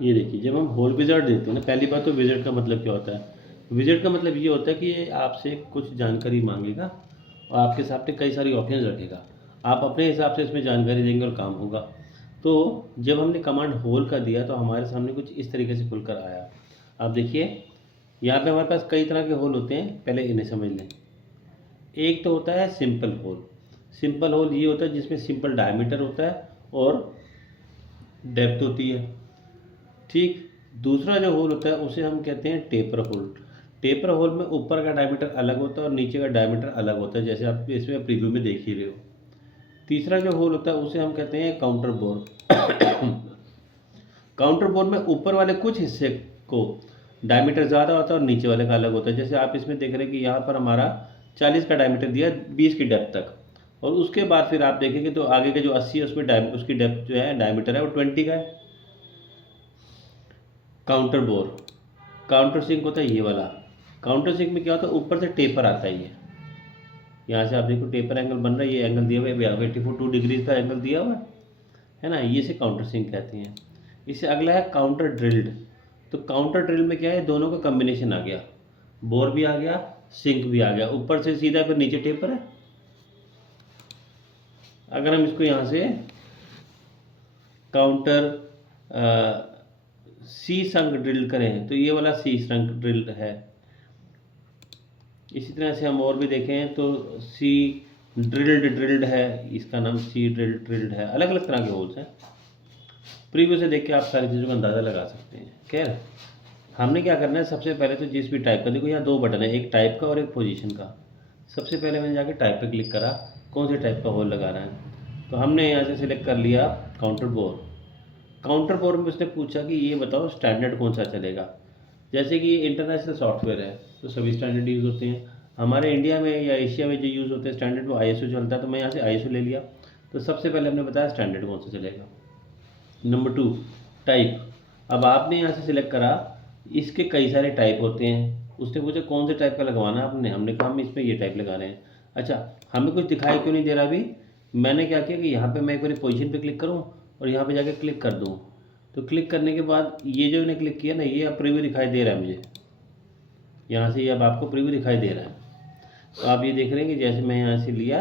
ये देखिए, जब हम होल विज़ार्ड देते हैं ना, पहली बात तो विज़ार्ड का मतलब क्या होता है? विज़ार्ड का मतलब ये होता है कि ये आपसे कुछ जानकारी माँगेगा और आपके सामने कई सारी ऑप्शंस रखेगा। आप अपने हिसाब से इसमें जानकारी देंगे और काम होगा। तो जब हमने कमांड होल का दिया तो हमारे सामने कुछ इस तरीके से खुलकर आया। आप देखिए, यहाँ पे हमारे पास कई तरह के होल होते हैं, पहले इन्हें समझ लें। एक तो होता है सिंपल होल। सिंपल होल ये होता है जिसमें सिंपल डायमीटर होता है और डेप्थ होती है। ठीक, दूसरा जो होल होता है उसे हम कहते हैं टेपर होल। टेपर होल में ऊपर का डायमीटर अलग होता है और नीचे का डायमीटर अलग होता है, जैसे आप इसमें प्रीव्यू में देख ही रहे हो। तीसरा जो होल होता है उसे हम कहते हैं काउंटर बोर। काउंटर बोर में ऊपर वाले कुछ हिस्से को डायमीटर ज़्यादा होता है और नीचे वाले का अलग होता है। जैसे आप इसमें देख रहे हैं कि यहाँ पर हमारा 40 का डायमीटर दिया 20 की डेप्थ तक, और उसके बाद फिर आप देखेंगे तो आगे का जो 80 है उसमें उसकी डेप्थ जो है डायमीटर है वो 20 का है। काउंटर बोर, काउंटर सिंक होता है ये वाला। काउंटर सिंक में क्या होता है, ऊपर से टेपर आता है ये। यहाँ से आप देखो टेपर एंगल बन रहा है, ये एंगल दिया हुआ है 82 डिग्रीज का एंगल दिया हुआ है ना, ये से काउंटर सिंक कहते हैं। इससे अगला है काउंटर ड्रिल्ड। तो काउंटर ड्रिल में क्या है, दोनों का कम्बिनेशन आ गया, बोर भी आ गया, सिंक भी आ गया, ऊपर से सीधा फिर नीचे टेपर है। अगर हम इसको यहाँ से काउंटर सी संक ड्रिल करें तो ये वाला सी संक ड्रिल है। इसी तरह से हम और भी देखें तो सी ड्रिल्ड है, इसका नाम सी ड्रिल्ड है। अलग अलग तरह के होल्स हैं। प्रीव्यू से देख के आप सारी चीज़ों का अंदाज़ा लगा सकते हैं। खैर, हमने क्या करना है, सबसे पहले तो जिस भी टाइप का, देखो यहाँ दो बटन है, एक टाइप का और एक पोजीशन का। सबसे पहले मैंने जाके टाइप पे क्लिक करा, कौन से टाइप का होल लगाना है। तो हमने यहाँ से सिलेक्ट कर लिया काउंटर बोर। काउंटर बोर में उसने पूछा कि ये बताओ स्टैंडर्ड कौन सा चलेगा। जैसे कि ये इंटरनेशनल सॉफ्टवेयर है तो सभी स्टैंडर्ड यूज़ होते हैं। हमारे इंडिया में या एशिया में जो यूज़ होते हैं स्टैंडर्ड वो ISO चलता है, तो मैं यहाँ से ISO ले लिया। तो सबसे पहले हमने बताया स्टैंडर्ड कौन सा चलेगा। Number 2, type. अब आपने यहाँ से सिलेक्ट करा, इसके कई सारे टाइप होते हैं। उसने पूछा कौन से टाइप का लगवाना है आपने, हमने कहा हम इसमें ये टाइप लगा रहे हैं। अच्छा, हमें कुछ दिखाई क्यों नहीं दे रहा अभी। मैंने क्या किया कि यहाँ पे मैं एक बार पोजीशन पे क्लिक करूँ और यहाँ पे जाके क्लिक कर दूँ। तो क्लिक करने के बाद ये जो मैंने क्लिक किया ना, ये अब प्रीव्यू दिखाई दे रहा है मुझे। यहाँ से ये अब आपको प्रीव्यू दिखाई दे रहा है। तो आप ये देख रहे हैं कि जैसे मैं यहाँ से लिया,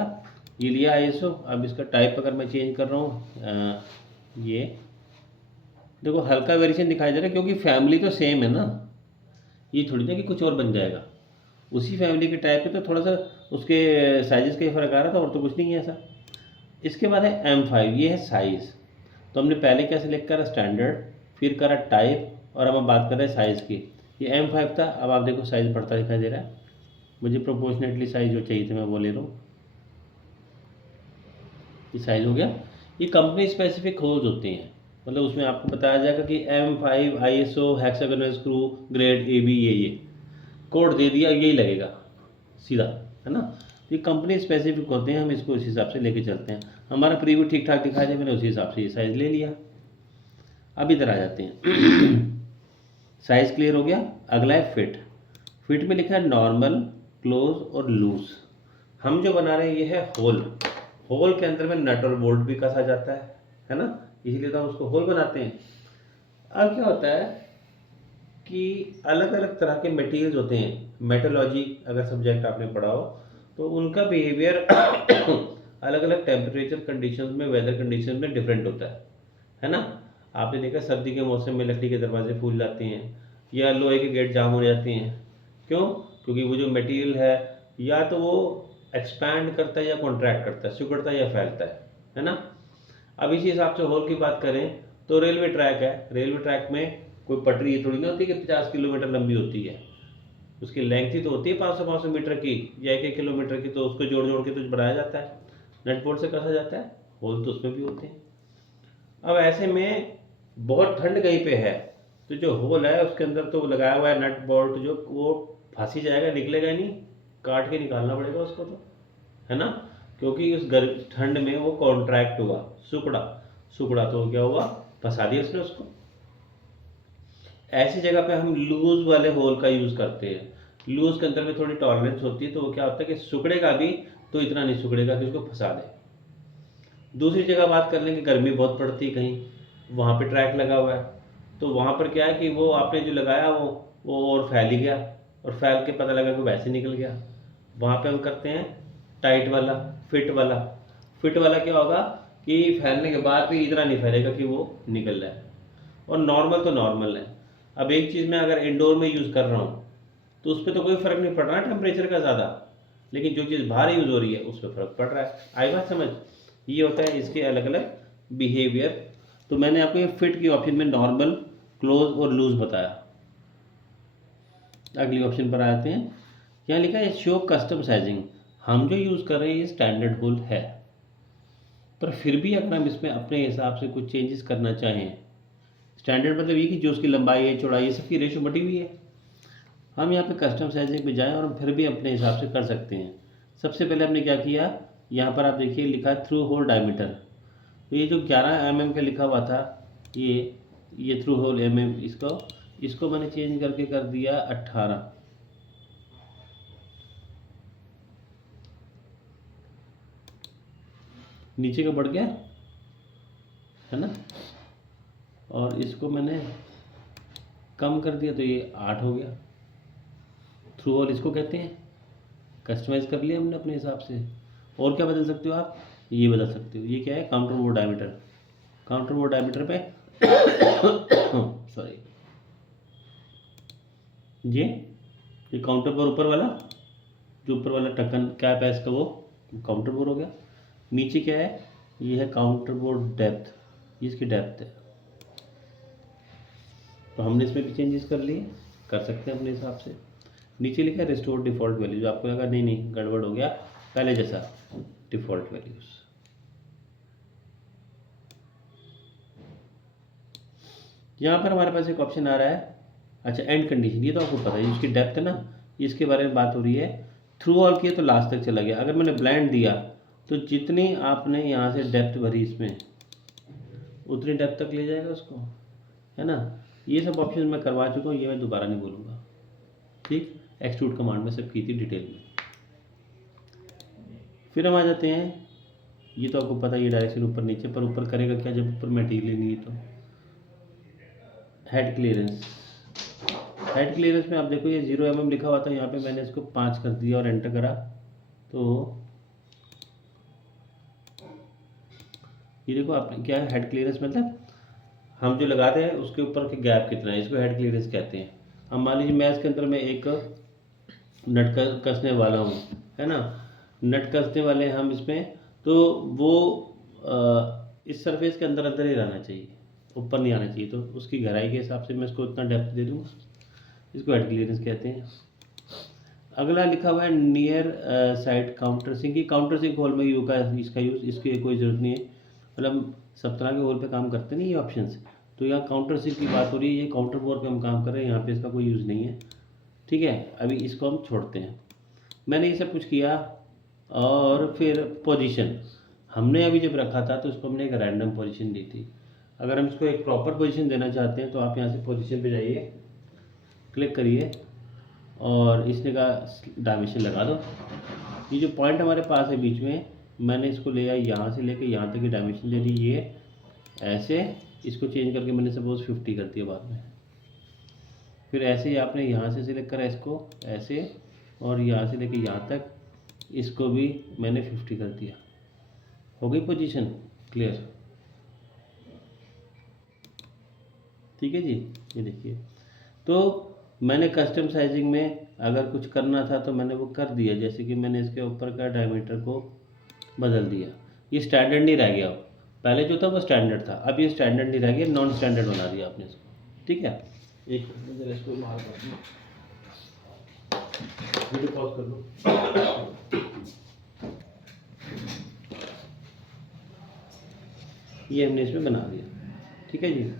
ये लिया ISO। अब इसका टाइप अगर मैं चेंज कर रहा हूँ, ये देखो हल्का वेरिएशन दिखाई दे रहा है, क्योंकि फैमिली तो सेम है ना। ये थोड़ी ना कि कुछ और बन जाएगा। उसी फैमिली के टाइप है तो थोड़ा सा उसके साइजेस का ही फर्क आ रहा था, और तो कुछ नहीं है ऐसा। इसके बाद है M5, ये है साइज़। तो हमने पहले क्या सिलेक्ट करा, स्टैंडर्ड, फिर करा टाइप, और अब हम बात कर रहे हैं साइज़ की। ये M5 था, अब आप देखो साइज़ बढ़ता दिखाई दे रहा है। मुझे प्रोपोर्शनेटली साइज़ जो चाहिए थे मैं वो ले रहा हूँ, ये साइज़ हो गया। ये कंपनी स्पेसिफिक होल्स होते हैं, मतलब उसमें आपको बताया जाएगा कि M5 ISO hexagonal screw grade AB, ये कोड दे दिया, यही लगेगा सीधा, है ना। तो ये कंपनी स्पेसिफिक होते हैं, हम इसको उस हिसाब से लेके चलते हैं। हमारा प्रीव्यू ठीक ठाक दिखाई दे, मैंने उसी हिसाब से ये साइज़ ले लिया। अब इधर आ जाते हैं। साइज़ क्लियर हो गया। अगला है फिट। फिट में लिखा है नॉर्मल, क्लोज और लूज। हम जो बना रहे हैं ये है होल। होल के अंदर में नट और बोल्ट भी कसा जाता है ना, इसीलिए तो हम उसको होल बनाते हैं। अब क्या होता है कि अलग अलग तरह के मटेरियल्स होते हैं। मेटोलॉजी अगर सब्जेक्ट आपने पढ़ा हो तो उनका बिहेवियर अलग अलग टेम्परेचर कंडीशंस में, वेदर कंडीशंस में डिफरेंट होता है ना। आपने देखा सर्दी के मौसम में लकड़ी के दरवाजे फूल जाते हैं या लोहे के गेट जाम हो जाते हैं। क्यों? क्योंकि वो जो मटेरियल है या तो वो एक्सपैंड करता है या कॉन्ट्रैक्ट करता है, सिकुड़ता है या फैलता है ना। अब इसी हिसाब से होल की बात करें तो रेलवे ट्रैक है। रेलवे ट्रैक में कोई पटरी थोड़ी ना होती है कि 50 किलोमीटर लंबी होती है। उसकी लेंथ ही तो होती है 500 मीटर की या 1 किलोमीटर की, तो उसको जोड़ जोड़ के तो बनाया जाता है, नट बोल्ट से कसा जाता है। होल तो उसमें भी होते हैं। अब ऐसे में बहुत ठंड कहीं पे है तो जो होल है उसके अंदर तो लगाया हुआ है नट बोल्ट, जो वो फंसी जाएगा, निकलेगा नहीं, काट के निकालना पड़ेगा उसको, तो है ना। क्योंकि उस गर्म ठंड में वो कॉन्ट्रैक्ट हुआ, सुकड़ा सुकड़ा तो क्या हुआ, फंसा दिया उसने उसको। ऐसी जगह पे हम लूज वाले होल का यूज़ करते हैं। लूज के अंदर में थोड़ी टॉलरेंस होती है, तो वो क्या होता है कि सुकड़ेगा भी तो इतना नहीं सुकड़ेगा कि उसको फंसा दे। दूसरी जगह बात कर लें कि गर्मी बहुत पड़ती है कहीं, वहाँ पे ट्रैक लगा हुआ है, तो वहाँ पर क्या है कि वो आपने जो लगाया वो और फैल ही गया, और फैल के पता लगा कि वैसे निकल गया। वहाँ पे हम करते हैं टाइट वाला, फिट वाला। फिट वाला क्या होगा कि फैलने के बाद भी इतना नहीं फैलेगा कि वो निकल रहा है, और नॉर्मल तो नॉर्मल है। अब एक चीज़ मैं अगर इंडोर में यूज़ कर रहा हूँ तो उस पर तो कोई फ़र्क नहीं पड़ रहा टेम्परेचर का ज़्यादा, लेकिन जो चीज़ बाहर यूज़ हो रही है उस पर फ़र्क पड़ रहा है। आई बात समझ? ये होता है इसके अलग अलग बिहेवियर। तो मैंने आपको ये फिट की ऑप्शन में नॉर्मल, क्लोज और लूज बताया। अगली ऑप्शन पर आते हैं। यहाँ लिखा है शो कस्टम साइजिंग। हम जो यूज़ कर रहे हैं ये स्टैंडर्ड होल है, पर फिर भी अगर हम इसमें अपने हिसाब से कुछ चेंजेस करना चाहें, स्टैंडर्ड मतलब ये कि जो उसकी लंबाई है, चौड़ाई है, सबकी रेशो बटी हुई है, हम यहाँ पे कस्टम साइजिंग पे जाएं और हम फिर भी अपने हिसाब से कर सकते हैं। सबसे पहले हमने क्या किया, यहाँ पर आप देखिए लिखा थ्रू होल डायमीटर। तो ये जो 11 mm का लिखा हुआ था, ये थ्रू होल mm, इसको मैंने चेंज करके कर दिया 18। नीचे का बढ़ गया है ना, और इसको मैंने कम कर दिया तो ये 8 हो गया। थ्रू होल इसको कहते हैं, कस्टमाइज़ कर लिया हमने अपने हिसाब से। और क्या बदल सकते हो आप, ये बदल सकते हो। ये क्या है, counter board diameter. Counter board diameter पे सॉरी, ये काउंटर पर ऊपर वाला, जो ऊपर वाला ढक्कन कैप है इसका, वो काउंटर बोर्ड हो गया। नीचे क्या है, ये है काउंटर बोर्ड डेप्थ, ये इसकी डेप्थ है। तो हमने इसमें भी चेंजेस कर लिए, कर सकते हैं अपने हिसाब से। नीचे लिखा है रिस्टोर डिफ़ॉल्ट वैल्यू, जो आपको लगा नहीं गड़बड़ हो गया, पहले जैसा डिफ़ॉल्ट वैल्यूज़। यहाँ पर हमारे पास एक ऑप्शन आ रहा है, अच्छा एंड कंडीशन, ये तो आपको पता है, इसकी डेप्थ है ना, इसके बारे में बात हो रही है। थ्रू ऑल किया तो लास्ट तक चला गया। अगर मैंने ब्लाइंड दिया तो जितनी आपने यहाँ से डेप्थ भरी इसमें, उतनी डेप्थ तक ले जाएगा उसको, है ना। ये सब ऑप्शन मैं करवा चुका हूँ, ये मैं दोबारा नहीं बोलूँगा, ठीक। एक्सट्रूड कमांड में सब की थी डिटेल में। फिर हम आ जाते हैं, ये तो आपको पता है, ये डायरेक्शन ऊपर नीचे, पर ऊपर करेगा क्या जब ऊपर मटेरियल नहीं है तो। हेड क्लियरेंस, हेड क्लियरेंस में आप देखो ये 0 mm लिखा हुआ था, यहाँ पे मैंने इसको 5 कर दिया और एंटर करा, तो ये देखो आपने क्या है, हेड क्लियरेंस मतलब हम जो लगाते हैं उसके ऊपर के गैप कितना है, इसको हेड क्लियरेंस कहते हैं। अब मान लीजिए मैं इसके अंदर में एक नट कसने वाला हूँ, है ना, नट कसने वाले हैं हम इसमें, तो वो इस सरफेस के अंदर अंदर ही रहना चाहिए, ऊपर नहीं आना चाहिए। तो उसकी गहराई के हिसाब से मैं इसको उतना डेप्थ दे दूँगा, इसको हेड क्लियरेंस कहते हैं। अगला लिखा हुआ है नियर साइड काउंटर सिंक। ये काउंटर सिंक होल में यू का इसका यूज़, इसकी कोई ज़रूरत नहीं है, मतलब सब तरह के होल पे काम करते नहीं ये ऑप्शंस। तो यहाँ काउंटर सिंक की बात हो रही है, ये काउंटर बोर्ड पे हम काम कर रहे हैं, यहाँ पे इसका कोई यूज़ नहीं है, ठीक है। अभी इसको हम छोड़ते हैं। मैंने ये सब कुछ किया, और फिर पोजीशन हमने अभी जब रखा था तो उसको हमने एक रैंडम पोजीशन दी थी। अगर हम इसको एक प्रॉपर पोजीशन देना चाहते हैं तो आप यहाँ से पोजीशन पे जाइए, क्लिक करिए, और इसने का डायमेंशन लगा दो। ये जो पॉइंट हमारे पास है बीच में, मैंने इसको ले आया यहाँ से लेके यहाँ तक की डायमेंशन ले ली, ये ऐसे, इसको चेंज करके मैंने सपोज 50 कर दिया बाद में। फिर ऐसे ही आपने यहाँ से सिलेक्ट करा इसको ऐसे, और यहाँ से लेके यहाँ तक इसको भी मैंने 50 कर दिया। हो गई पोजीशन क्लियर, ठीक है जी। ये देखिए, तो मैंने कस्टम साइजिंग में अगर कुछ करना था तो मैंने वो कर दिया, जैसे कि मैंने इसके ऊपर का डायमीटर को बदल दिया। ये स्टैंडर्ड नहीं रह गया, अब पहले जो था वो स्टैंडर्ड था, अब ये स्टैंडर्ड नहीं रह गया, नॉन स्टैंडर्ड बना दिया आपने इसको, ठीक है। एक जरा इसको बाहर कर दूँ, वीडियो पॉज कर लो। ये हमने इसमें बना दिया, ठीक है जी।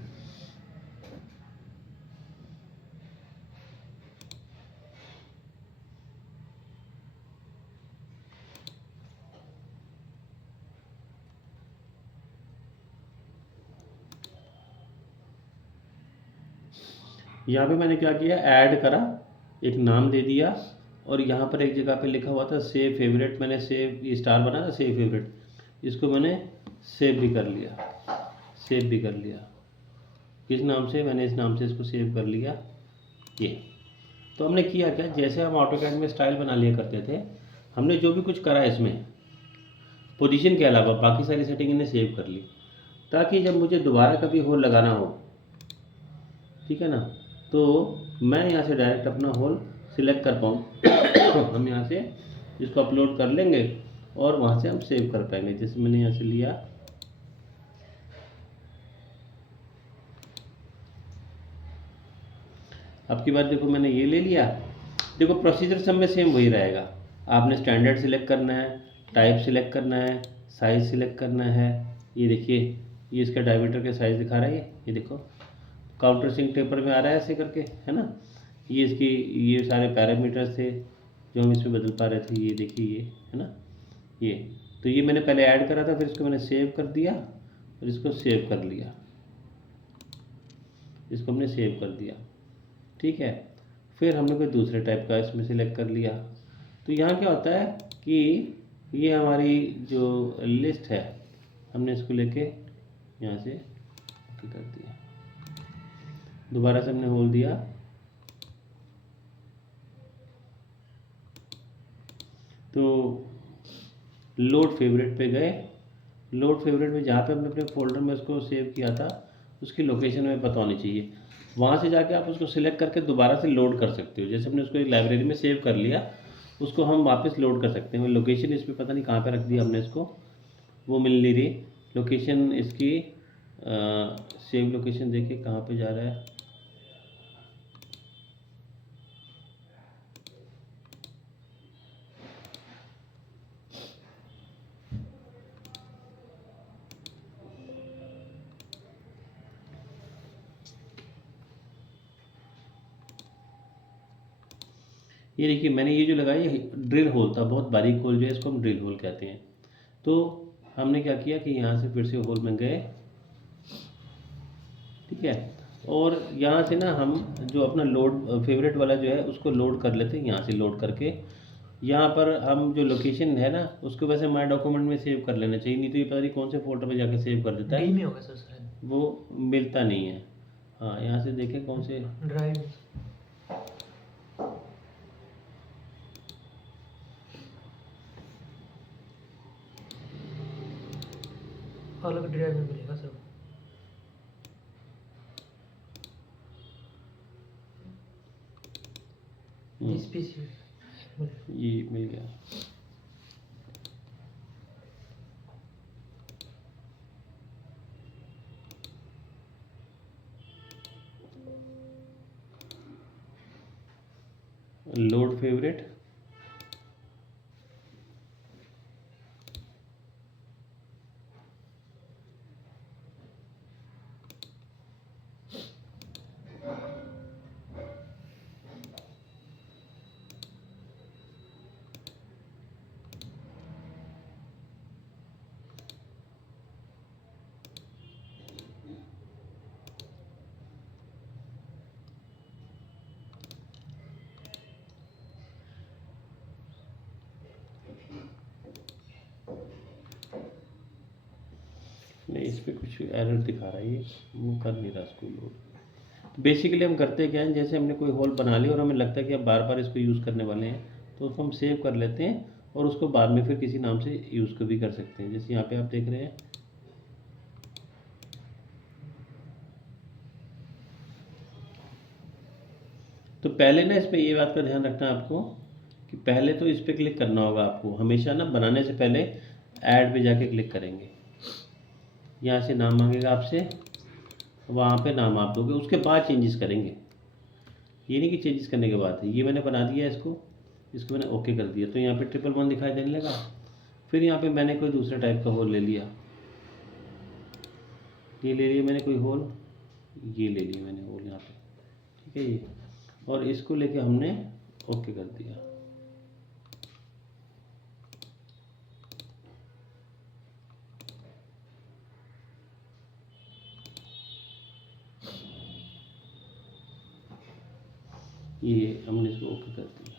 यहाँ पे मैंने क्या किया, ऐड करा, एक नाम दे दिया, और यहाँ पर एक जगह पे लिखा हुआ था सेव फेवरेट, मैंने सेव, ये स्टार बना था सेव फेवरेट, इसको मैंने सेव भी कर लिया, सेव भी कर लिया। किस नाम से, मैंने इस नाम से इसको सेव कर लिया ये। तो हमने किया क्या, जैसे हम ऑटोकैड में स्टाइल बना लिया करते थे, हमने जो भी कुछ करा इसमें पोजीशन के अलावा बाकी सारी सेटिंग इन्हें सेव कर ली, ताकि जब मुझे दोबारा कभी होल लगाना हो, ठीक है ना, तो मैं यहाँ से डायरेक्ट अपना होल सिलेक्ट कर पाऊँ। हम यहाँ से इसको अपलोड कर लेंगे और वहाँ से हम सेव कर पाएंगे। जैसे मैंने यहाँ से लिया, अब की बार देखो मैंने ये ले लिया। देखो प्रोसीजर सब में सेम वही रहेगा। आपने स्टैंडर्ड सिलेक्ट करना है, टाइप सिलेक्ट करना है, साइज़ सिलेक्ट करना है। ये देखिए, ये इसका डायमीटर का साइज़ दिखा रहा है, ये देखो काउंटर सिंक टेपर में आ रहा है ऐसे करके, है ना। ये इसकी, ये सारे पैरामीटर्स थे जो हम इसमें बदल पा रहे थे। ये देखिए, ये है ना, ये तो ये मैंने पहले ऐड करा था, फिर इसको मैंने सेव कर दिया और इसको सेव कर लिया, इसको हमने सेव कर दिया, ठीक है। फिर हमने कोई दूसरे टाइप का इसमें सिलेक्ट कर लिया। तो यहाँ क्या होता है कि ये हमारी जो लिस्ट है, हमने इसको लेके यहाँ से कर दिया, दोबारा से हमने होल दिया, तो लोड फेवरेट पे गए। लोड फेवरेट में जहाँ पे हमने अपने फोल्डर में उसको सेव किया था, उसकी लोकेशन हमें पता होनी चाहिए। वहाँ से जाके आप उसको सिलेक्ट करके दोबारा से लोड कर सकते हो। जैसे हमने उसको एक लाइब्रेरी में सेव कर लिया, उसको हम वापस लोड कर सकते हैं। लोकेशन इसमें पता नहीं कहाँ पे रख दिया हमने इसको, वो मिल नहीं रही लोकेशन इसकी। सेव लोकेशन देखिए कहाँ पे जा रहा है। ये देखिए मैंने ये जो लगाया, ये ड्रिल होल था, बहुत बारीक होल जो है, इसको हम ड्रिल होल कहते हैं। तो हमने क्या किया कि यहाँ से फिर से होल में गए, ठीक है। और यहाँ से ना हम जो अपना लोड फेवरेट वाला जो है उसको लोड कर लेते हैं। यहाँ से लोड करके यहाँ पर हम जो लोकेशन है ना, उसको वैसे माय डॉक्यूमेंट में सेव कर लेना चाहिए, नहीं तो ये पता नहीं कौन से फोल्डर में जाके सेव कर देता डी में है, होगा सर शायद, वो मिलता नहीं है। हाँ, यहाँ से देखें कौन से ड्राइव, अलग ड्राइव में मिलेगा सर। इस पीसी ये मिल गया। लोड फेवरेट, नहीं इस पर कुछ एरर दिखा रहा है, ये वो कर नहीं रहा इसको लोड। तो बेसिकली हम करते क्या हैं, जैसे हमने कोई होल बना लिया और हमें लगता है कि अब बार बार इसको यूज़ करने वाले हैं, तो उसको हम सेव कर लेते हैं और उसको बाद में फिर किसी नाम से यूज़ को भी कर सकते हैं। जैसे यहाँ पे आप देख रहे हैं, तो पहले ना इस पर ये बात का ध्यान रखना है आपको कि पहले तो इस पर क्लिक करना होगा आपको हमेशा ना, बनाने से पहले ऐड पे जाके क्लिक करेंगे। यहाँ से नाम मांगेगा आपसे, वहाँ पे नाम आप दोगे, उसके बाद चेंजेस करेंगे। ये नहीं कि चेंजेस करने के बाद है। ये मैंने बना दिया इसको, इसको मैंने ओके कर दिया, तो यहाँ पे 111 दिखाई देने लगा। फिर यहाँ पे मैंने कोई दूसरा टाइप का होल ले लिया, ये ले लिया मैंने कोई होल, ये ले लिया मैंने होल यहाँ पे, ठीक है ये, और इसको लेके हमने ओके कर दिया। ये हमने इसको ओके कर दिया।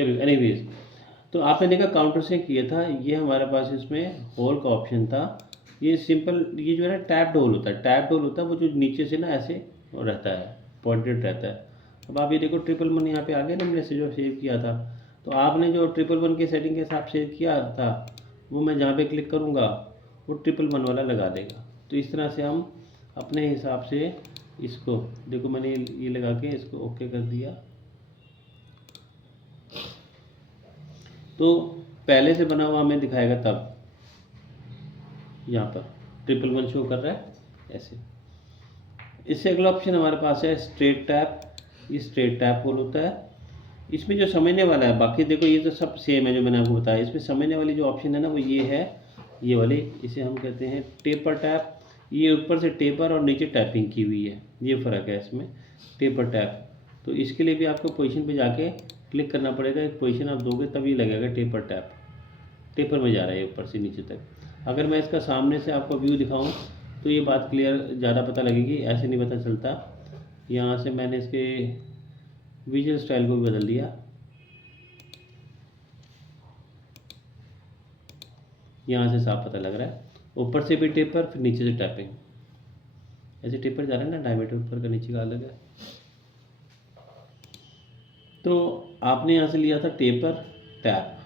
चलिए एनीवेज, तो आपने देखा काउंटर से किया था, ये हमारे पास इसमें होल का ऑप्शन था। ये सिंपल, ये जो है ना टैप्ड होल होता है, टैप्ड होल होता है वो जो नीचे से ना ऐसे रहता है, पॉइंटेड रहता है। अब आप ये देखो 111 यहाँ पे आ गया ना, हमने से जो सेव किया था, तो आपने जो 111 के सेटिंग के हिसाब से किया था वो मैं जहाँ पे क्लिक करूँगा वो 111 वाला लगा देगा। तो इस तरह से हम अपने हिसाब से इसको देखो, मैंने ये लगा के इसको ओके कर दिया। तो पहले से बना हुआ हमें दिखाएगा तब, यहाँ पर 111 शो कर रहा है ऐसे। इससे अगला ऑप्शन हमारे पास है स्ट्रेट टैप। ये स्ट्रेट टैप होल होता है, इसमें जो समझने वाला है, बाकी देखो ये तो सब सेम है जो मैंने आपको बताया, इसमें समझने वाली जो ऑप्शन है ना वो ये है, ये वाले, इसे हम कहते हैं टेपर टैप। ये ऊपर से टेपर और नीचे टैपिंग की हुई है, ये फ़र्क है इसमें, टेपर टैप। तो इसके लिए भी आपको पोजीशन पे जाके क्लिक करना पड़ेगा, एक पोजीशन आप दोगे तब ये लगेगा टेपर टैप, टेपर में जा रहा है ऊपर से नीचे तक। अगर मैं इसका सामने से आपको व्यू दिखाऊं तो ये बात क्लियर ज़्यादा पता लगेगी, ऐसे नहीं पता चलता। यहाँ से मैंने इसके विजुअल स्टाइल को भी बदल दिया, यहाँ से साफ पता लग रहा है, ऊपर से भी टेपर फिर नीचे से टैपिंग, ऐसे टेपर जा रहा है ना, डायमीटर ऊपर का नीचे का अलग है। तो आपने यहाँ से लिया था टेपर टैप,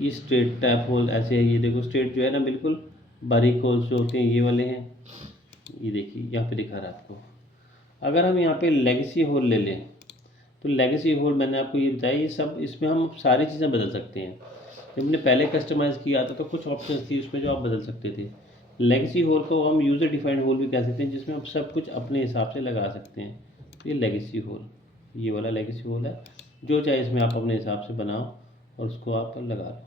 ये स्ट्रेट टैप होल ऐसे है, ये देखो स्ट्रेट जो है ना बिल्कुल, बारीक होल्स जो होते हैं ये वाले हैं, ये देखिए यहाँ पे दिखा रहा है आपको। अगर हम यहाँ पे लेगेसी होल ले लें तो लेगेसी होल मैंने आपको ये बताया, ये सब इसमें हम सारी चीज़ें बदल सकते हैं। जब हमने पहले कस्टमाइज़ किया था तो कुछ ऑप्शंस थी उसमें जो आप बदल सकते थे। लेगेसी होल को हम यूज़र डिफाइंड होल भी कह सकते हैं, जिसमें आप सब कुछ अपने हिसाब से लगा सकते हैं। ये लेगेसी होल, ये वाला लेगेसी होल है, जो चाहे इसमें आप अपने हिसाब से बनाओ और उसको आप लगा लो।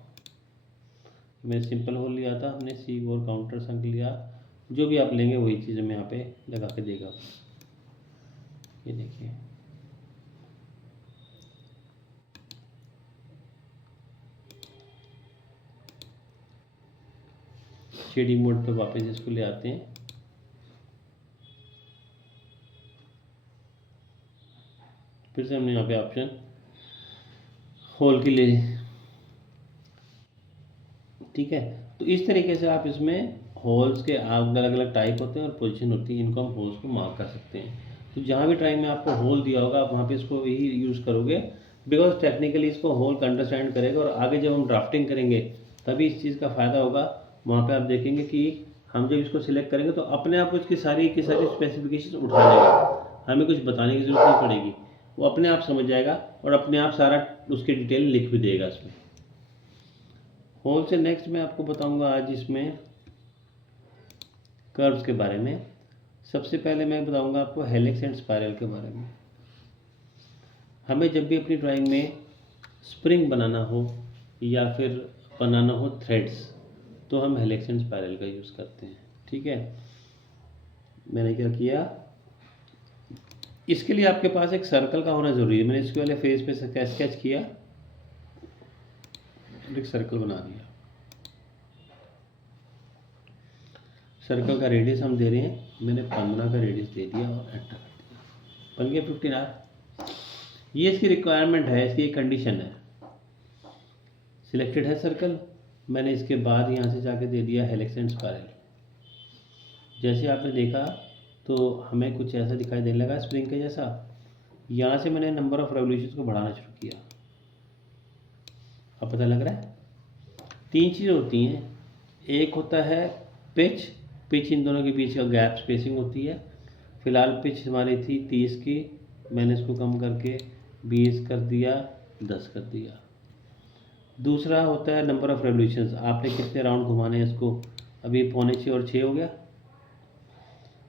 मैंने सिंपल होल लिया था, हमने सी और काउंटर संग लिया, जो भी आप लेंगे वही चीज़ मैं यहाँ पे लगा के देगा। ये देखिए, शेडिंग मोड पे वापस इसको ले आते हैं। फिर से हमने यहाँ पे ऑप्शन होल के लिए, ठीक है। तो इस तरीके से आप इसमें होल्स के अलग अलग टाइप होते हैं और पोजीशन होती है, इनको हम होल्स को मार्क कर सकते हैं। तो जहाँ भी टाइम में आपको होल दिया होगा आप वहाँ पे इसको ही यूज़ करोगे, बिकॉज टेक्निकली इसको होल का अंडरस्टैंड करेगा, और आगे जब हम ड्राफ्टिंग करेंगे तभी इस चीज़ का फ़ायदा होगा। वहाँ पे आप देखेंगे कि हम जब इसको सिलेक्ट करेंगे तो अपने आप उसकी सारी की सारी स्पेसिफिकेशन उठा लेगा, हमें कुछ बताने की ज़रूरत नहीं पड़ेगी, वो अपने आप समझ जाएगा और अपने आप सारा उसकी डिटेल लिख भी देगा इसमें। होल से नेक्स्ट मैं आपको बताऊंगा आज इसमें कर्व्स के बारे में। सबसे पहले मैं बताऊंगा आपको हेलिक्स एंड स्पाइरल के बारे में। हमें जब भी अपनी ड्राइंग में स्प्रिंग बनाना हो या फिर बनाना हो थ्रेड्स, तो हम हेलिक्स एंड स्पाइरल का यूज़ करते हैं, ठीक है। मैंने क्या किया, इसके लिए आपके पास एक सर्कल का होना ज़रूरी है। मैंने इसके वाले फेस पे स्केच किया, एक सर्कल बना दिया। सर्कल का रेडियस हम दे रहे हैं, मैंने 15 का रेडियस दे दिया और एंटर कर दिया, बन गया 15R। ये इसकी रिक्वायरमेंट है, इसकी एक कंडीशन है। सिलेक्टेड है सर्कल, मैंने इसके बाद यहाँ से जाके दे दिया हेलिक्स एंड स्पाइरल। जैसे आपने देखा तो हमें कुछ ऐसा दिखाई देने लगा स्प्रिंग के जैसा। यहाँ से मैंने नंबर ऑफ रेवोल्यूशंस को बढ़ाना शुरू किया। अब पता लग रहा है, 3 चीज़ें होती हैं, एक होता है पिच, पिच इन दोनों के बीच का गैप स्पेसिंग होती है। फिलहाल पिच हमारी थी 30 की, मैंने इसको कम करके 20 कर दिया, 10 कर दिया। दूसरा होता है नंबर ऑफ रेवोल्यूशंस, आपने कितने राउंड घुमाने हैं इसको, अभी 5.25 और 6 हो गया।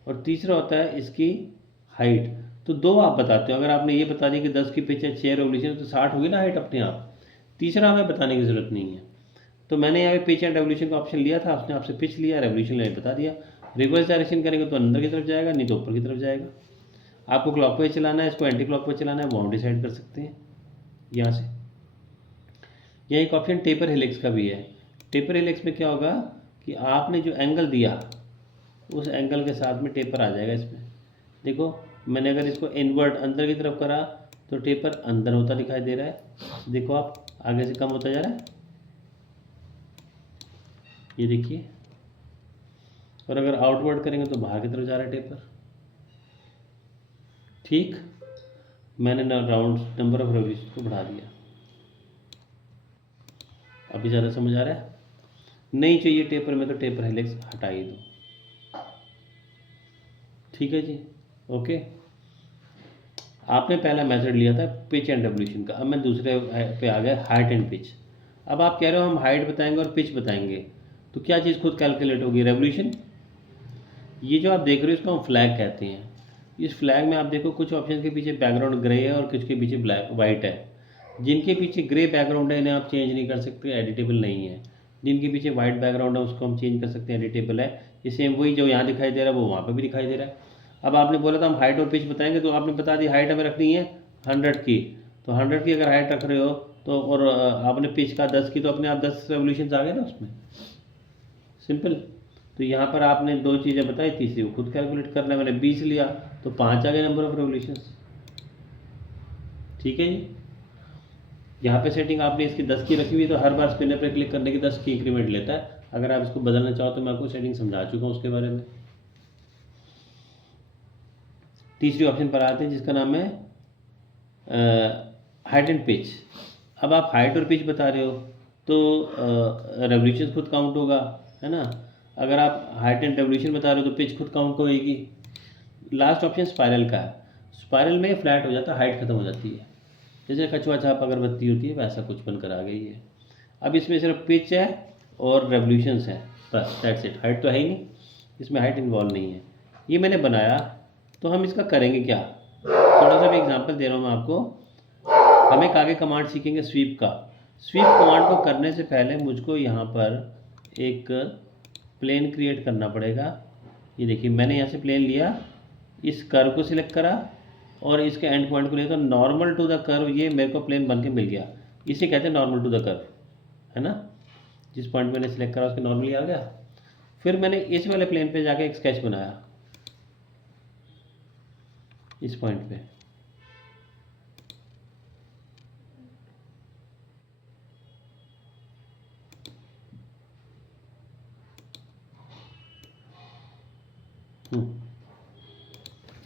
और तीसरा होता है इसकी हाइट। तो 2 आप बताते हो, अगर आपने ये बता दिया कि 10 की पिच है, 6 रेवोल्यूशन, तो 60 होगी ना हाइट अपने आप। तीसरा हमें बताने की ज़रूरत नहीं है। तो मैंने यहाँ पे पिच एंड रेवोल्यूशन का ऑप्शन लिया था, उसने आपसे पिच लिया, रेवोल्यूशन मैंने बता दिया। रिवर्स डायरेक्शन करेंगे तो अंदर की तरफ जाएगा, नहीं तो ऊपर की तरफ जाएगा। आपको क्लॉकवाइज चलाना है, इसको एंटी क्लॉकवाइज चलाना है, वो हम डिसाइड कर सकते हैं यहाँ से। यह एक ऑप्शन टेपर हेलिक्स का भी है। टेपर हेलिक्स में क्या होगा कि आपने जो एंगल दिया उस एंगल के साथ में टेपर आ जाएगा इसमें। देखो मैंने अगर इसको इनवर्ट अंदर की तरफ करा तो टेपर अंदर होता दिखाई दे रहा है, देखो आप आगे से कम होता जा रहा है, ये देखिए। और अगर आउटवर्ड करेंगे तो बाहर की तरफ जा रहा है टेपर। ठीक, मैंने राउंड नंबर ऑफ रेवोल्यूशन को बढ़ा दिया। अभी ज़्यादा समझ आ रहा है? नहीं चाहिए टेपर में तो टेपर हेलिक्स हटा ही दो। ठीक है जी, ओके। आपने पहला मेथड लिया था पिच एंड रेवोल्यूशन का, अब मैं दूसरे पे आ गया हाइट एंड पिच। अब आप कह रहे हो हम हाइट बताएंगे और पिच बताएंगे, तो क्या चीज़ खुद कैलकुलेट होगी? रेवोल्यूशन। ये जो आप देख रहे हो इसको हम फ्लैग कहते हैं। इस फ्लैग में आप देखो कुछ ऑप्शन के पीछे बैकग्राउंड ग्रे है और कुछ के पीछे ब्लैक वाइट है। जिनके पीछे ग्रे बैकग्राउंड है इन्हें आप चेंज नहीं कर सकते, एडिटेबल नहीं है। जिनके पीछे वाइट बैकग्राउंड है उसको हम चेंज कर सकते हैं, एडिटेबल है। ये सेम वही जो यहाँ दिखाई दे रहा है वो वहाँ पर भी दिखाई दे रहा है। अब आपने बोला था हम हाइट और पिच बताएंगे, तो आपने बता दी हाइट हमें रखनी है 100 की, तो 100 की अगर हाइट रख रहे हो तो, और आपने पिच का 10 की, तो अपने आप 10 रेवोल्यूशन आ गए ना उसमें, सिंपल। तो यहाँ पर आपने दो चीज़ें बताई, तीसरी वो खुद कैलकुलेट करना है। मैंने 20 लिया तो 5 आ गए नंबर ऑफ रेवोल्यूशंस। ठीक है जी। यहाँ पे सेटिंग आपने इसकी 10 की रखी हुई, तो हर बार स्पिनर पर क्लिक करने की 10 की इंक्रीमेंट लेता है। अगर आप इसको बदलना चाहो तो मैं आपको सेटिंग समझा चुका हूँ उसके बारे में। तीसरी ऑप्शन पर आते हैं जिसका नाम है हाइट एंड पिच। अब आप हाइट और पिच बता रहे हो तो रेवोल्यूशन खुद काउंट होगा, है ना। अगर आप हाइट एंड रेवोल्यूशन बता रहे हो तो पिच खुद काउंट होएगी। लास्ट ऑप्शन स्पायरल का है। स्पायरल में फ्लैट हो जाता है, हाइट खत्म हो जाती है, जैसे कछुआ छाप अगरबत्ती होती है वैसा कुछ बनकर आ गई है। अब इसमें सिर्फ पिच है और रेवोल्यूशंस है, बस दैट्स इट। हाइट तो है ही नहीं, इसमें हाइट इन्वॉल्व नहीं है। ये मैंने बनाया, तो हम इसका करेंगे क्या? थोड़ा सा भी एग्जांपल दे रहा हूँ मैं आपको। हम एक आगे कमांड सीखेंगे स्वीप का। स्वीप कमांड को करने से पहले मुझको यहाँ पर एक प्लेन क्रिएट करना पड़ेगा। ये देखिए मैंने यहाँ से प्लेन लिया, इस कर्व को सिलेक्ट करा और इसके एंड पॉइंट को लिया, तो नॉर्मल टू द कर्व ये मेरे को प्लेन बन के मिल गया। इसे कहते हैं नॉर्मल टू द कर्व, है ना। जिस पॉइंट मैंने सिलेक्ट करा उसके नॉर्मली आ गया। फिर मैंने इस वाले प्लेन पे जाके एक स्केच बनाया इस पॉइंट पे।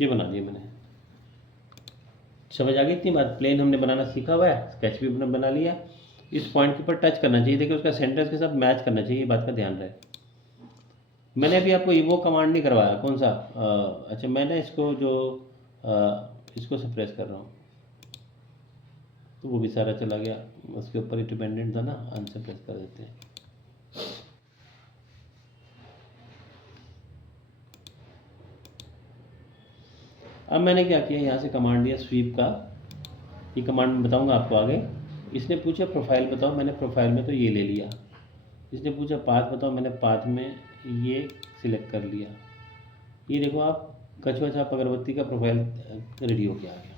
ये बना दिया मैंने। समझ आ गई इतनी बात? प्लेन हमने बनाना सीखा हुआ है, स्केच भी हमने बना लिया। इस पॉइंट के ऊपर टच करना चाहिए, देखिए उसका सेंटर के साथ मैच करना चाहिए, ये बात का ध्यान रहे। मैंने अभी आपको वो कमांड नहीं करवाया, कौन सा? अच्छा, मैंने इसको जो इसको सप्रेस कर रहा हूँ, तो वो भी सारा चला गया, उसके ऊपर ही डिपेंडेंट था ना, अनसप्रेस कर देते हैं। अब मैंने क्या किया, यहाँ से कमांड दिया स्वीप का। ये कमांड मैं बताऊँगा आपको आगे। इसने पूछा प्रोफाइल बताओ, मैंने प्रोफाइल में तो ये ले लिया। इसने पूछा पाथ बताओ, मैंने पाथ में ये सिलेक्ट कर लिया। ये देखो आप, कछुआ छाप अगरबत्ती का प्रोफाइल रेडी होके आ गया।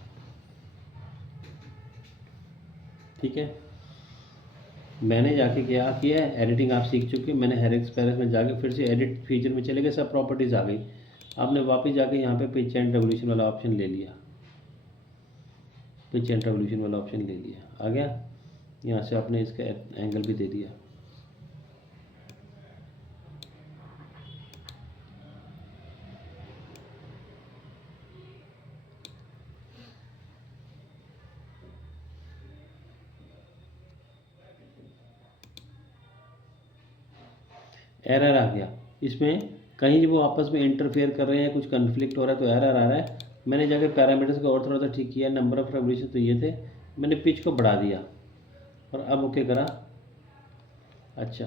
ठीक है, मैंने जाके क्या किया, एडिटिंग आप सीख चुके, मैंने हेरिक्स पैलेस में जाके फिर से एडिट फीचर में चले गए, सब प्रॉपर्टीज़ आ गई। आपने वापस जाके यहाँ पे पिच एंड रेवोल्यूशन वाला ऑप्शन ले लिया, पिच एंड रेवोल्यूशन वाला ऑप्शन ले लिया, आ गया। यहाँ से आपने इसका एंगल भी दे दिया। एरर आ गया इसमें, कहीं वो आपस में इंटरफेयर कर रहे हैं, कुछ कन्फ्लिक्ट हो रहा है तो एरर आ रहा है। मैंने जाके पैरामीटर्स को और थोड़ा सा ठीक किया, नंबर ऑफ रेवोल्यूशन तो ये थे, मैंने पिच को बढ़ा दिया और अब ओके करा। अच्छा,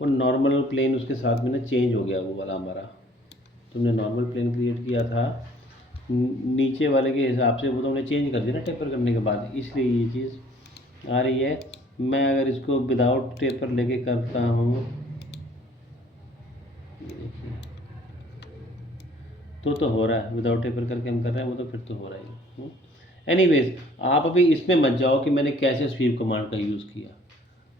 वो नॉर्मल प्लेन उसके साथ में ना चेंज हो गया, वो वाला हमारा तुमने नॉर्मल प्लेन क्रिएट किया था नीचे वाले के हिसाब से, वो तो हमने चेंज कर दिया ना टेपर करने के बाद, इसलिए ये चीज़ आ रही है। मैं अगर इसको विदाउट टेपर लेके करता हूँ तो हो रहा है, विदाउट टेपर करके हम कर रहे हैं वो तो फिर तो हो रहा ही। एनीवेज, आप अभी इसमें मत जाओ कि मैंने कैसे स्वीप कमांड का यूज़ किया।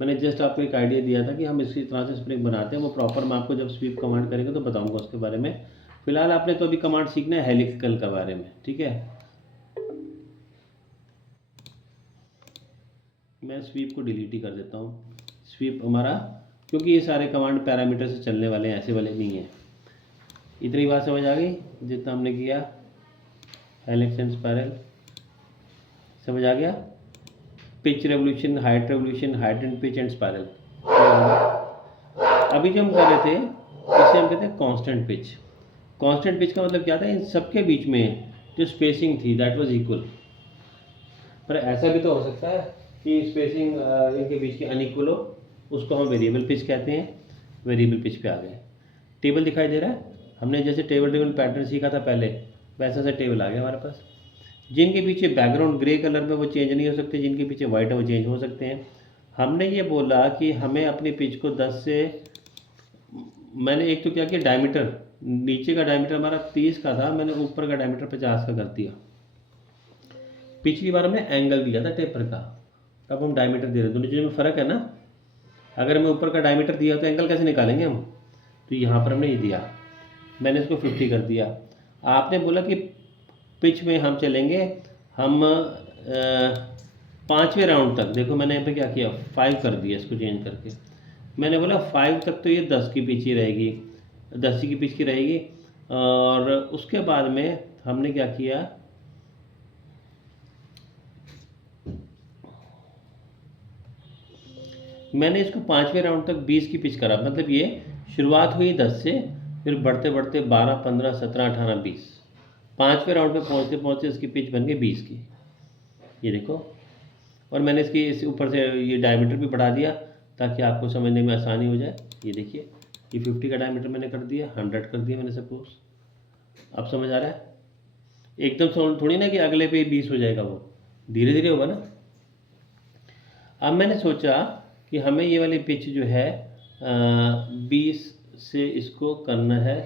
मैंने जस्ट आपको एक आइडिया दिया था कि हम इसी तरह से स्प्रिंग बनाते हैं, वो प्रॉपर मैं आपको जब स्वीप कमांड करेंगे तो बताऊंगा उसके बारे में। फिलहाल आपने तो अभी कमांड सीखना है हेलिक्स के बारे में, ठीक है। मैं स्वीप को डिलीट ही कर देता हूँ। स्वीप हमारा, क्योंकि ये सारे कमांड पैरामीटर से चलने वाले हैं, ऐसे वाले नहीं हैं। इतनी बात समझ आ गई जितना हमने किया। हेलिक्स एंड स्पाइरल समझ आ गया। Pitch revolution, height and pitch and spiral. अभी जो हम कर रहे थे इसे हम कहते हैं कांस्टेंट पिच। कांस्टेंट पिच का मतलब क्या था, इन सबके बीच में जो स्पेसिंग थी दैट वाज इक्वल। पर ऐसा भी तो हो सकता है कि स्पेसिंग इनके बीच की अनइक्वल हो, उसको हम वेरिएबल पिच कहते हैं। वेरिएबल पिच पे आ गए। टेबल दिखाई दे रहा है, हमने जैसे टेबल टेबल पैटर्न सीखा था पहले, वैसा सा टेबल आ गया हमारे पास। जिनके पीछे बैकग्राउंड ग्रे कलर में वो चेंज नहीं हो सकते, जिनके पीछे वाइट है वो चेंज हो सकते हैं। हमने ये बोला कि हमें अपनी पिच को 10 से, मैंने एक तो क्या किया, डायमीटर, नीचे का डायमीटर हमारा 30 का था, मैंने ऊपर का डायमीटर 50 का कर दिया। पिछली बार हमने एंगल दिया था टेपर का, अब हम डायमीटर दे रहे हैं। दोनों चीज़ों में फ़र्क है ना। अगर हमें ऊपर का डायमीटर दिया तो एंगल कैसे निकालेंगे हम, तो यहाँ पर हमने ये दिया, मैंने इसको 50 कर दिया। आपने बोला कि पिच में हम चलेंगे, हम 5वें राउंड तक, देखो मैंने यहाँ पे क्या किया, 5 कर दिया इसको चेंज करके। मैंने बोला 5 तक तो ये 10 की पिच ही रहेगी, 10 की पिच की रहेगी। और उसके बाद में हमने क्या किया, मैंने इसको 5वें राउंड तक 20 की पिच करा। मतलब ये शुरुआत हुई 10 से, फिर बढ़ते बढ़ते 12, 15, 17, 18, 20, 5वें राउंड पे पहुँचते पहुँचते इसकी पिच बन गई 20 की। ये देखो, और मैंने इसकी इस ऊपर से ये डायमीटर भी बढ़ा दिया ताकि आपको समझने में आसानी हो जाए। ये देखिए, ये 50 का डायमीटर मैंने कर दिया, 100 कर दिया मैंने सपोज। अब समझ आ रहा है, एकदम थोड़ी ना कि अगले पे 20 हो जाएगा, वो धीरे धीरे होगा ना। अब मैंने सोचा कि हमें ये वाली पिच जो है 20 से इसको करना है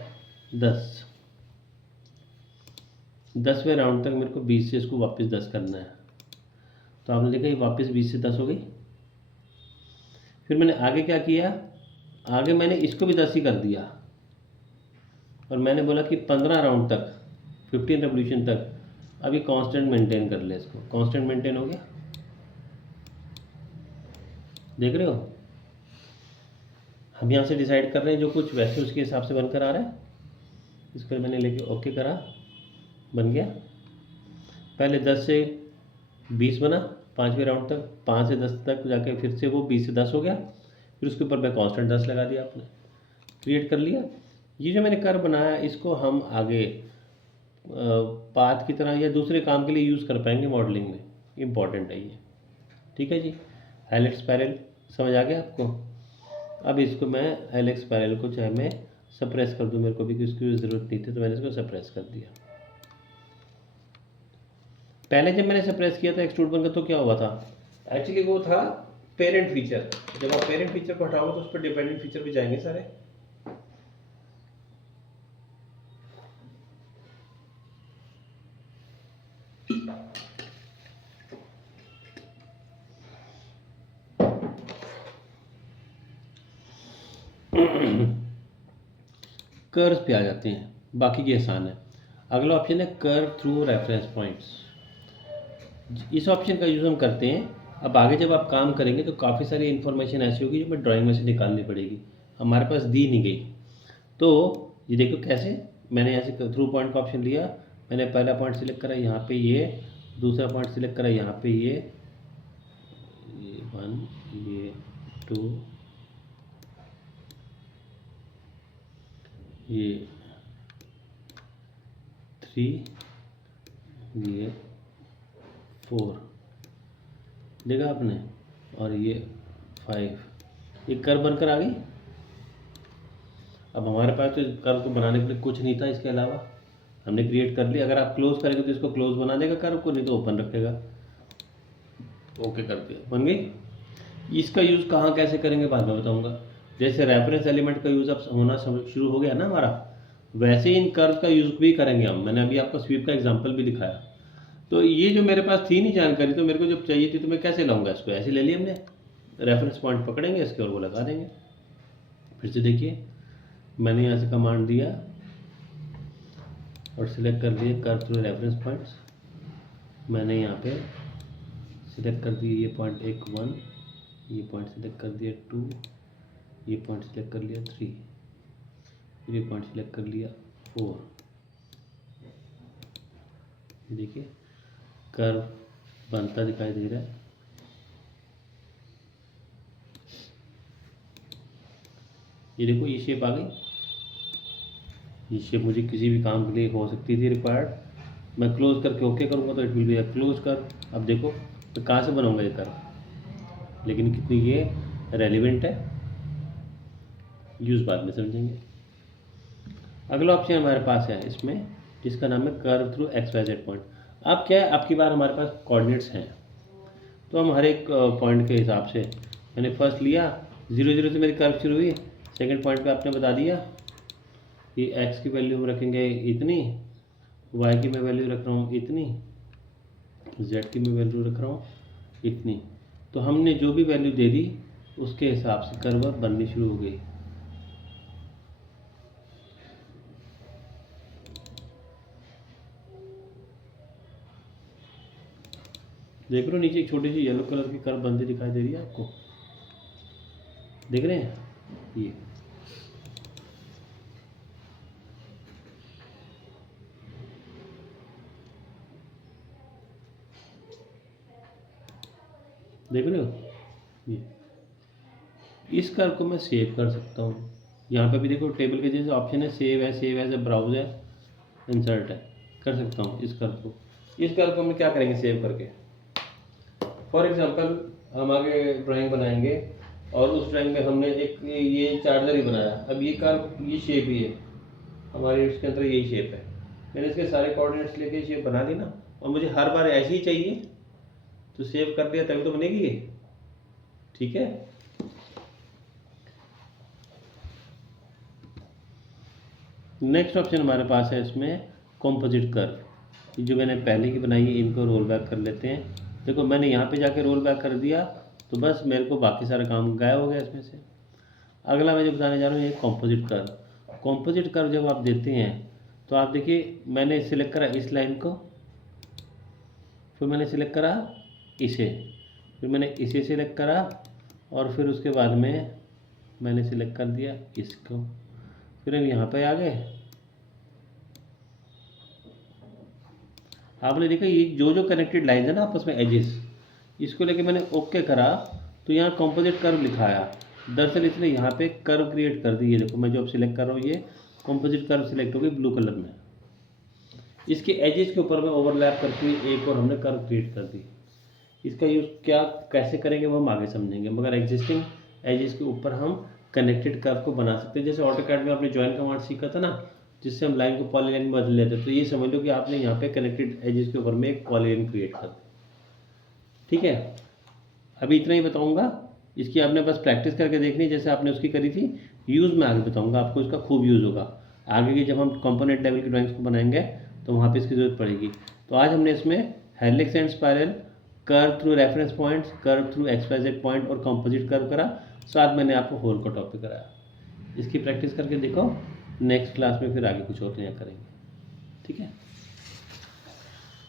10, 10वें राउंड तक मेरे को 20 से इसको वापस 10 करना है। तो आपने देखा ये वापस 20 से 10 हो गई। फिर मैंने आगे क्या किया, आगे मैंने इसको भी 10 ही कर दिया, और मैंने बोला कि 15 राउंड तक, 15 रेवोल्यूशन तक अभी कांस्टेंट मेंटेन कर ले इसको। कांस्टेंट मेंटेन हो गया, देख रहे हो। हम यहाँ से डिसाइड कर रहे हैं जो कुछ, वैसे उसके हिसाब से बनकर आ रहा है। इसको मैंने लेके ओके करा, बन गया। पहले 10 से 20 बना 5वें राउंड तक, 5 से 10 तक जाके फिर से वो 20 से 10 हो गया। फिर उसके ऊपर मैं कांस्टेंट 10 लगा दिया, आपने क्रिएट कर लिया। ये जो मैंने कर्व बनाया इसको हम आगे पाथ की तरह या दूसरे काम के लिए यूज़ कर पाएंगे मॉडलिंग में, इम्पॉर्टेंट है ये। ठीक है जी, हेलिक्स स्पाइरल समझ आ गया आपको। अब इसको मैं हेलिक्स स्पाइरल को चाहे मैं सप्रेस कर दूं, मेरे को भी इसकी ज़रूरत नहीं थी तो मैंने इसको सप्रेस कर दिया। पहले जब मैंने सप्रेस किया था एक्सट्रूड बनकर तो क्या हुआ था, एक्चुअली वो था पेरेंट फीचर। जब आप पेरेंट फीचर को हटाओगे तो उस पर डिपेंडेंट फीचर भी जाएंगे सारे। कर्व्स पे आ जाते हैं, बाकी की आसान है। अगला ऑप्शन है कर्व थ्रू रेफरेंस पॉइंट्स। इस ऑप्शन का यूज़ हम करते हैं। अब आगे जब आप काम करेंगे तो काफ़ी सारी इन्फॉर्मेशन ऐसी होगी जो मैं ड्राइंग में से निकालनी पड़ेगी, हमारे पास दी नहीं गई। तो ये देखो कैसे, मैंने यहाँ से थ्रू पॉइंट का ऑप्शन लिया, मैंने पहला पॉइंट सिलेक्ट करा यहाँ पे ये, दूसरा पॉइंट सिलेक्ट करा यहाँ पे ये 1, ये 2, ये 3, ये 4 देखा आपने, और ये 5। ये कर्व बनकर आ गई। अब हमारे पास तो कर्व को बनाने के लिए कुछ नहीं था इसके अलावा, हमने क्रिएट कर लिया। अगर आप क्लोज करेंगे तो इसको क्लोज बना देगा कर्व को, नहीं तो ओपन रखेगा। ओके कर दिया, बन गई। इसका यूज़ कहाँ कैसे करेंगे बाद में बताऊंगा। जैसे रेफरेंस एलिमेंट का यूज़ अब होना शुरू हो गया ना हमारा, वैसे इन कर्व का यूज़ भी करेंगे हम। मैंने अभी आपको स्वीप का एग्जाम्पल भी दिखाया। तो ये जो मेरे पास थी नहीं जानकारी, तो मेरे को जब चाहिए थी तो मैं कैसे लाऊंगा इसको, ऐसे ले लिया हमने, रेफरेंस पॉइंट पकड़ेंगे इसके और वो लगा देंगे। फिर से देखिए, मैंने यहाँ से कमांड दिया और सिलेक्ट कर लिए कर्व थ्रू रेफरेंस पॉइंट्स। मैंने यहाँ पे सिलेक्ट कर दिए ये पॉइंट 1 ये पॉइंट सिलेक्ट कर दिया 2, ये पॉइंट सिलेक्ट कर लिया 3, ये पॉइंट सिलेक्ट कर लिया 4। देखिए कर्व बनता दिखाई दे रहा है। ये देखो ये शेप आ गई। ये शेप मुझे किसी भी काम के लिए हो सकती थी रिक्वायर्ड। मैं क्लोज करके ओके करूँगा तो it will be a close कर। अब देखो तो कहाँ से बनाऊँगा ये कर्व, लेकिन कितनी ये रेलिवेंट है यूज़ बाद में समझेंगे। अगला ऑप्शन हमारे पास है इसमें, जिसका नाम है कर्व थ्रू XYZ पॉइंट। अब क्या है, आपकी बार हमारे पास कोऑर्डिनेट्स हैं, तो हम हर एक पॉइंट के हिसाब से, मैंने फर्स्ट लिया 0 0 से मेरी कर्व शुरू हुई, सेकंड पॉइंट पे आपने बता दिया कि x की वैल्यू हम रखेंगे इतनी, y की मैं वैल्यू रख रहा हूँ इतनी, z की मैं वैल्यू रख रहा हूँ इतनी। तो हमने जो भी वैल्यू दे दी उसके हिसाब से कर्व बननी शुरू हो गई। देख रहे हो नीचे एक छोटी सी येलो कलर की कर्व बनती दिखाई दे रही है आपको, देख रहे हैं ये। देख रहे हो ये। इस कर्व को मैं सेव कर सकता हूँ। यहाँ पे भी देखो टेबल के जैसे ऑप्शन है, सेव है, ब्राउज है, इंसर्ट है, कर सकता हूँ इस कर्व को। इस कर्व को हम क्या करेंगे सेव करके, फॉर एग्जांपल हम आगे ड्राइंग बनाएंगे और उस ड्राइंग में हमने एक ये चार्जर ही बनाया। अब ये कर्व ये शेप ही है हमारे, इसके अंदर यही शेप है। मैंने इसके सारे कोऑर्डिनेट्स लेके शेप बना दी ना, और मुझे हर बार ऐसे ही चाहिए तो सेव कर दिया तभी तो बनेगी ये, ठीक है। नेक्स्ट ऑप्शन हमारे पास है इसमें कॉम्पोजिट कर्व। जो मैंने पहले की बनाई है इनको रोल बैक कर लेते हैं। देखो मैंने यहाँ पे जाके रोल बैक कर दिया तो बस मेरे को बाकी सारा काम गायब हो गया इसमें से। अगला मैं जो बताने जा रहा हूँ ये कॉम्पोजिट कर्व। कॉम्पोजिट कर्व जब आप देते हैं तो आप देखिए मैंने सिलेक्ट करा इस लाइन को, फिर मैंने सिलेक्ट करा इसे, फिर मैंने इसे सिलेक्ट करा, और फिर उसके बाद में मैंने सिलेक्ट कर दिया इसको, फिर हम यहाँ पे आ गए। आपने देखा ये जो कनेक्टेड लाइन है ना आपस में एजेस, इसको लेके मैंने ओके करा तो यहाँ कॉम्पोजिट कर्व लिखा आया। दरअसल इसने यहाँ पे कर्व क्रिएट कर दी है। देखो मैं जो अब सिलेक्ट कर रहा हूँ ये कॉम्पोजिट कर्व सिलेक्ट हो गई ब्लू कलर में। इसके एजेस के ऊपर में ओवरलैप करके एक और हमने कर्व क्रिएट कर दी। इसका यूज़ क्या कैसे करेंगे वो हम आगे समझेंगे, मगर एग्जिस्टिंग एजेस के ऊपर हम कनेक्टेड कर्व को बना सकते हैं। जैसे ऑटोकैड में आपने ज्वाइन कमांड सीखा था ना, जिससे हम लाइन को पॉलीलाइन में बदल लेते, तो ये समझ लो कि आपने यहाँ पे कनेक्टेड एजेस के ऊपर में एक पॉलीलाइन क्रिएट कर दी, ठीक है। अभी इतना ही बताऊँगा, इसकी आपने बस प्रैक्टिस करके देखनी जैसे आपने उसकी करी थी। यूज़ में आगे बताऊँगा आपको, इसका खूब यूज़ होगा आगे की जब हम कंपोनेंट लेवल की ड्राइंग्स को बनाएंगे तो वहाँ पे इसकी ज़रूरत पड़ेगी। तो आज हमने इसमें helix and spiral, curve through reference points, curve through XYZ point और कंपोजिट कर्व करा, साथ मैंने आपको होल का टॉपिक कराया। इसकी प्रैक्टिस करके देखो, नेक्स्ट क्लास में फिर आगे कुछ और नया करेंगे, ठीक है।